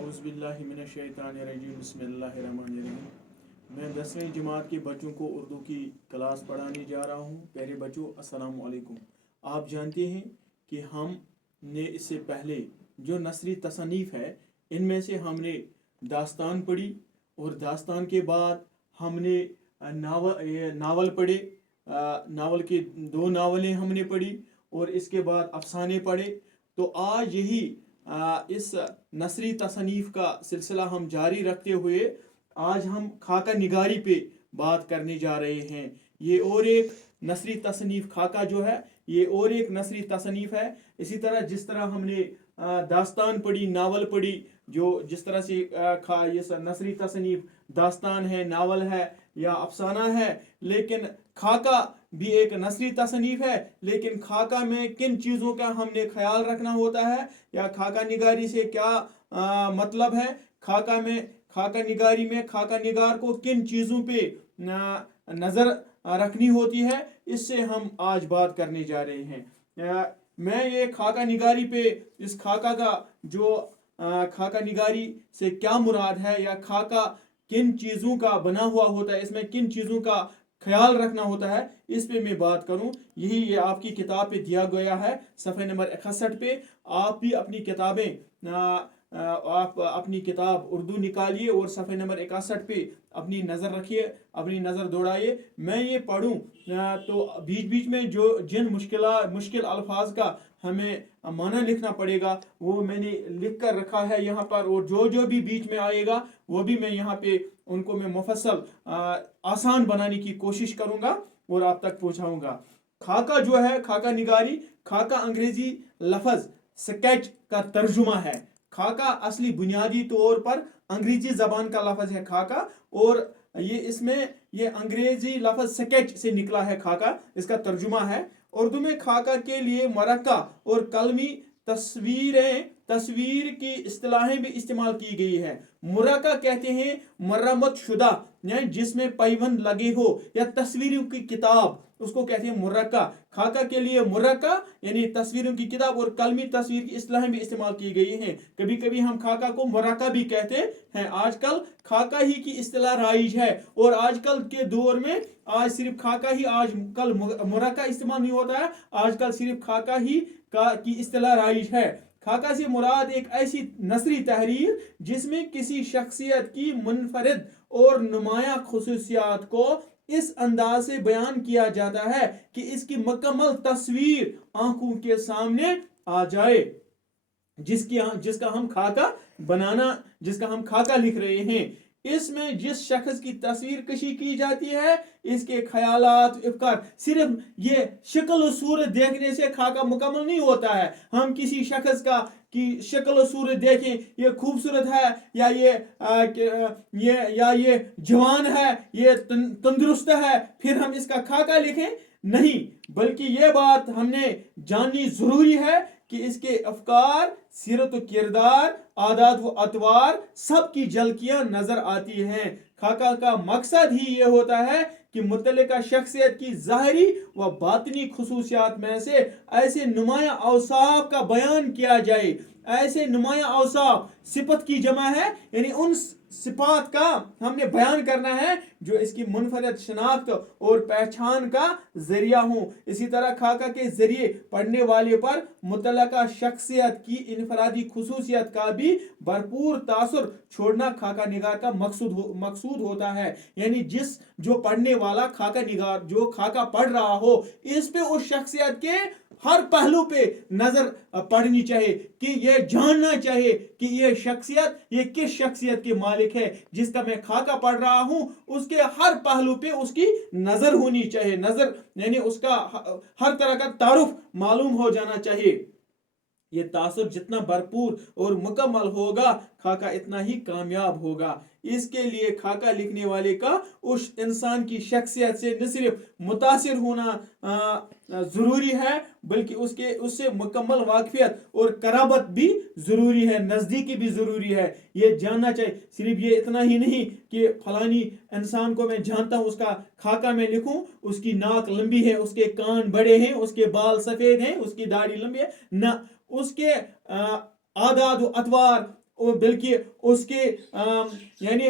औज़ुबिल्लाहिमिनश्शैतानिर्रजीम बिस्मिल्लाहिर्रहमानिर्रहीम। मैं 10वीं जमात के बच्चों को उर्दू की क्लास पढ़ाने जा रहा हूँ। प्यारे बच्चों, अस्सलामु अलैकुम। आप जानते हैं कि हमने इससे पहले जो नसरी तसनीफ़ है, इनमें से हमने दास्तान पढ़ी और दास्तान के बाद हमने नावल पढ़े। नावल के 2 नावलें हमने पढ़ी और इसके बाद अफसाने पढ़े। तो आज यही इस नसरी तसनीफ़ का सिलसिला हम जारी रखते हुए आज हम खाका निगारी पे बात करने जा रहे हैं। ये और एक नसरी तसनीफ़ खाका जो है, ये और एक नसरी तसनीफ़ है। इसी तरह जिस तरह हमने दास्तान पढ़ी, नावल पढ़ी, जो जिस तरह से ये नसरी तसनीफ़ दास्तान है, नावल है या अफसाना है, लेकिन खाका भी एक नसरी तसनीफ़ है। लेकिन खाका में किन चीज़ों का हमने ख्याल रखना होता है या खाका निगारी से क्या मतलब है, खाका निगारी में खाका निगार को किन चीज़ों पे नज़र रखनी होती है, इससे हम आज बात करने जा रहे हैं। मैं ये खाका निगारी पे इस खाका का जो खाका निगारी से क्या मुराद है या खाका किन चीज़ों का बना हुआ होता है, इसमें किन चीज़ों का ख्याल रखना होता है, इस पे मैं बात करूं। यही ये आपकी किताब पे दिया गया है, सफ़े नंबर 61 पे। आप भी अपनी किताबें आप अपनी किताब उर्दू निकालिए और सफ़े नंबर 61 पे अपनी नज़र रखिए, अपनी नज़र दौड़ाइए। मैं ये पढ़ूं तो बीच बीच में जो जिन मुश्किल अल्फाज का हमें माना लिखना पड़ेगा वो मैंने लिख कर रखा है यहाँ पर, और जो भी बीच में आएगा वो भी मैं यहाँ पे उनको मैं मुफस्सल आसान बनाने की कोशिश करूँगा और आप तक पहुँचाऊँगा। खाका जो है, खाका निगारी, खाका अंग्रेजी लफ्ज़ स्केच का तर्जुमा है। खाका असली बुनियादी तौर पर अंग्रेजी ज़बान का लफ्ज़ है खाका, और ये अंग्रेजी लफ्ज़ स्केच से निकला है खाका, इसका तर्जुमा है। उर्दू में खाका के लिए मरक्का और कलमी तस्वीर की इस्तिलाहें भी इस्तेमाल की गई है। मुरक्का कहते हैं मरम्मत शुदा, जिसमें पैबंद लगे हो, या तस्वीरों की किताब, उसको कहते हैं मुरक्का। खाका के लिए मुरक्का यानी तस्वीरों की किताब और कलमी तस्वीर की इस्तिलाहें भी इस्तेमाल की गई हैं। कभी कभी हम खाका को मुरक्का भी कहते हैं। आजकल खाका ही की इस्तिलाह राइज है, और आजकल के दौर में आज सिर्फ खाका ही, आजकल मुरक्का इस्तेमाल नहीं होता है, आजकल सिर्फ खाका ही की इस्तिलाह राइज है। खाका से मुराद एक ऐसी नसरी तहरीर जिसमें किसी शख्सियत की मुनफरिद और नुमाया खुसूसियात को इस अंदाज से बयान किया जाता है कि इसकी मुकम्मल तस्वीर आंखों के सामने आ जाए, जिसका हम खाका लिख रहे हैं। इसमें जिस शख्स की तस्वीर कशी की जाती है, इसके ख्यालात, अफकार, सिर्फ ये शक्ल सूरत देखने से खाका मुकम्मल नहीं होता है। हम किसी शख्स की शक्ल सूरत देखें, ये खूबसूरत है या ये जवान है, ये तंदुरुस्त है, फिर हम इसका खाका लिखें? नहीं, बल्कि ये बात हमने जाननी जरूरी है कि इसके अफकार, सीरत व किरदार, आदात व अतवार, सब की झलकियां नजर आती हैं। खाका का मकसद ही ये होता है कि मुतल्लिका शख्सियत की ज़ाहिरी व बातिनी खुसूसियात में से ऐसे नुमाया औसाफ का बयान किया जाए। ऐसे नुमाया औसाफ सिफत की जमा है, यानी उन सिफात का हमने बयान करना है जो इसकी मुनफरद शनाख्त और पहचान का जरिया हो। इसी तरह खाका के जरिए पढ़ने वाले पर मुतल्लिका शख्सियत की इनफरादी खुसूसियत का भी भरपूर तासुर छोड़ना खाका निगार का मकसूद होता है। यानी जो पढ़ने वाला खाका निगार जो खाका पढ़ रहा हो, इस पे उस शख्सियत के हर पहलू पे नजर पड़नी चाहिए, कि यह जानना चाहिए कि यह शख्सियत, ये किस शख्सियत के मालिक है। जिसका मैं खाका पढ़ रहा हूं, उसके हर पहलू पे उसकी नजर होनी चाहिए। नजर यानी उसका हर तरह का तारुफ मालूम हो जाना चाहिए। ये तासुर जितना भरपूर और मुकम्मल होगा, खाका इतना ही कामयाब होगा। इसके लिए खाका लिखने वाले का उस इंसान की शख्सियत से न सिर्फ मुतासिर होना ज़रूरी है, बल्कि उससे मुकम्मल वाकफियत और कराबत भी ज़रूरी है, नज़दीकी भी ज़रूरी है। ये जानना चाहिए, सिर्फ ये इतना ही नहीं कि फलानी इंसान को मैं जानता हूँ, उसका खाका में लिखूँ, उसकी नाक लंबी है, उसके कान बड़े हैं, उसके बाल सफ़ेद हैं, उसकी दाढ़ी लंबी है, ना, उसके आदाद अतवार बल्कि उसके यानी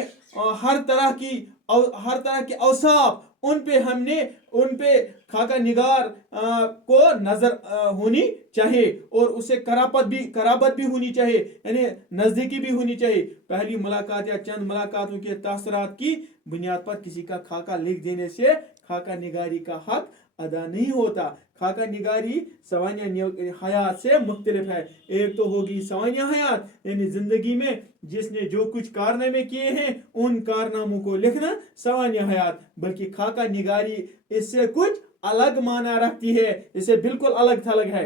हर तरह के औसाफ उन पे खाका निगार को नजर होनी चाहिए, और उसे कराबत भी होनी चाहिए, यानी नजदीकी भी होनी चाहिए। पहली मुलाकात या चंद मुलाकातों के तासरात की बुनियाद पर किसी का खाका लिख देने से खाका निगारी का हक अदा नहीं होता। खाका निगारी सवानिया हयात से मुख्तलिफ है। एक तो होगी सवानिया हयात, यानी जिंदगी में जिसने जो कुछ कारनामे किए हैं उन कारनामों को लिखना सवानिया हयात, बल्कि खाका निगारी इससे कुछ अलग माना रखती है, इसे बिल्कुल अलग थलग है।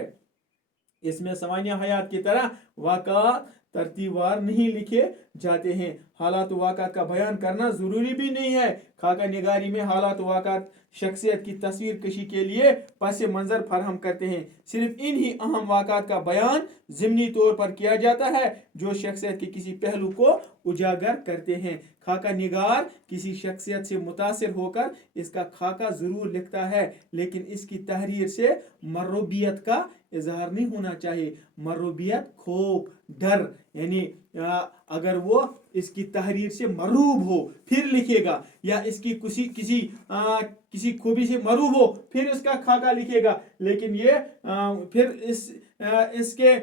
इसमें सवानिया हयात की तरह वाक़ात तरतीबवार नहीं लिखे जाते हैं। हालात वाक़ात का बयान करना ज़रूरी भी नहीं है। खाका निगारी में हालात वाक़ात शख्सियत की तस्वीर कशी के लिए पस मंज़र फराहम करते हैं। सिर्फ इन ही अहम वाक़ात का बयान ज़िमनी तौर पर किया जाता है जो शख्सियत के किसी पहलू को उजागर करते हैं। खाका निगार किसी शख्सियत से मुतासिर होकर इसका खाका ज़रूर लिखता है, लेकिन इसकी तहरीर से मर्रूबियत का इजहार नहीं होना चाहिए। मर्रूबियत खौफ, डर, यानी अगर वो इसकी तहरीर से मरूब हो फिर लिखेगा, या इसकी किसी खूबी से मरूब हो फिर उसका खाका लिखेगा, लेकिन ये फिर इसके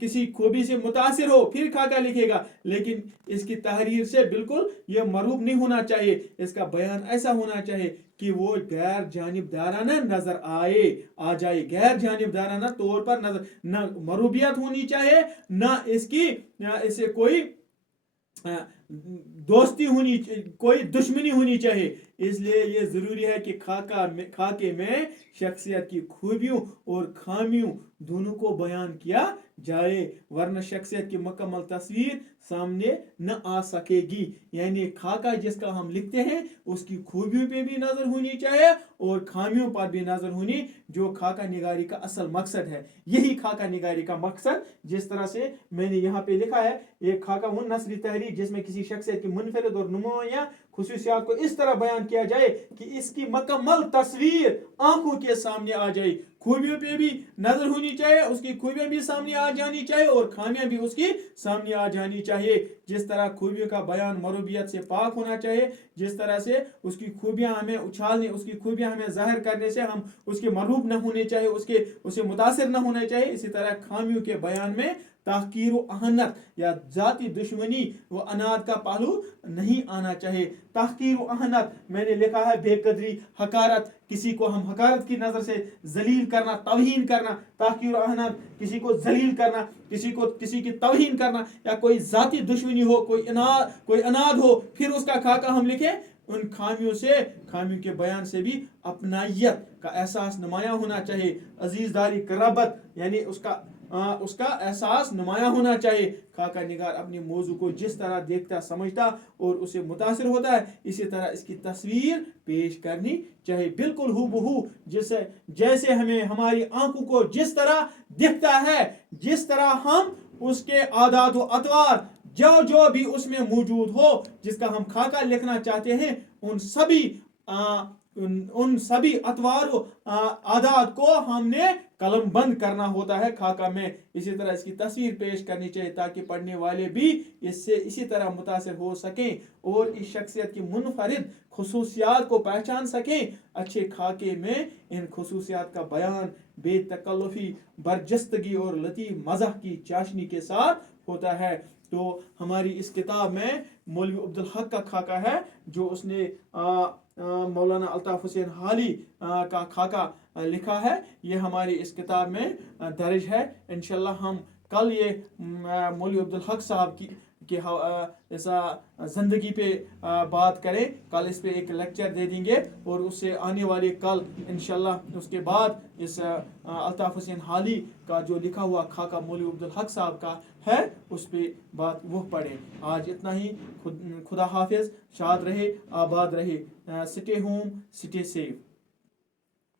किसी खूबी से मुतासिर हो फिर खाका लिखेगा, लेकिन इसकी तहरीर से बिल्कुल ये मरूब नहीं होना चाहिए। इसका बयान ऐसा होना चाहिए कि वो गैर जानिबदाराना नजर आ जाए, गैर जानिबदाराना तौर पर नजर, न मरूबियत होनी चाहिए, न इससे कोई दोस्ती होनी, कोई दुश्मनी होनी चाहिए। इसलिए ये ज़रूरी है कि खाके में शख्सियत की खूबियों और खामियों दोनों को बयान किया जाए, वरना शख्सियत की मुकम्मल तस्वीर सामने न आ सकेगी। यानी खाका जिसका हम लिखते हैं उसकी खूबियों पे भी नज़र होनी चाहिए और खामियों पर भी नज़र होनी, जो खाका निगारी का असल मकसद है। यही खाका निगारी का मकसद, जिस तरह से मैंने यहाँ पे लिखा है, एक खाका वो नस्ली तहरीर जिसमें किसी शख्सियत की मुनफरिद और नुमाया खुसूसियात को इस तरह बयान किया जाए कि इसकी मुकम्मल तस्वीर आंखों के सामने आ जाए। खूबियों पे भी नजर होनी चाहिए, उसकी खूबियां भी सामने आ जानी चाहिए और खामियां भी उसकी सामने आ जानी चाहिए। जिस तरह खूबियों का बयान मरूबियत से पाक होना चाहिए, जिस तरह से उसकी खूबियां हमें उछालने, उसकी खूबियां हमें जाहिर करने से हम उसके मरूब न होने चाहिए, उसे मुतासिर न होने चाहिए, इसी तरह खामियों के बयान में ताकीर व अहनत या जाती दुश्मनी व अनाद का पहलू नहीं आना चाहिए। ताकीर व अहनत मैंने लिखा है बेकदरी, हकारत, किसी को हम हकारत की नज़र से जलील करना, तौहीन करना। ताकीर व अहनत किसी को जलील करना, किसी की तौहीन करना, या कोई जाती दुश्मनी हो, कोई अनाद हो फिर उसका खाका हम लिखें। उन खामियों के बयान से भी अपनायत का एहसास नुमाया होना चाहिए। अजीजदारी, कराबत, यानी उसका एहसास नुमाया होना चाहिए। खाका निगार अपनी मौजू को जिस तरह देखता, समझता और उसे मुतासिर होता है, इसी तरह इसकी तस्वीर पेश करनी चाहिए, बिल्कुल हूबहू जैसे हमें हमारी आंखों को जिस तरह दिखता है, जिस तरह हम उसके आदात व अतवार जो भी उसमें मौजूद हो, जिसका हम खाका लिखना चाहते हैं, उन सभी अतवार आदात को हमने कलम बंद करना होता है खाका में। इसी तरह इसकी तस्वीर पेश करनी चाहिए ताकि पढ़ने वाले भी इससे इसी तरह मुतासिर हो सकें और इस शख्सियत की मुनफरिद खुसूसियात को पहचान सकें। अच्छे खाके में इन खुसूसियात का बयान बेतकल्लुफ़ी, बरजस्तगी और लतीफ़ मज़ाह की चाशनी के साथ होता है। तो हमारी इस किताब में मौलवी अब्दुल हक का खाका है, जो उसने मौलाना अल्ताफ़ हुसैन हाली का खाका लिखा है, ये हमारी इस किताब में दर्ज है। इंशाल्लाह हम कल ये मौलवी अब्दुल हक साहब की ऐसा ज़िंदगी पे बात करें, कल इस पे एक लेक्चर दे देंगे और उससे आने वाले कल इंशाल्लाह उसके बाद इस अल्ताफ़ हुसैन हाली का जो लिखा हुआ खाका मौलवी अब्दुल हक साहब का है उस पे बात वो पढ़ें। आज इतना ही। खुदा हाफिज़, शाद रहे, आबाद रहे, स्टे होम, स्टे सेफ।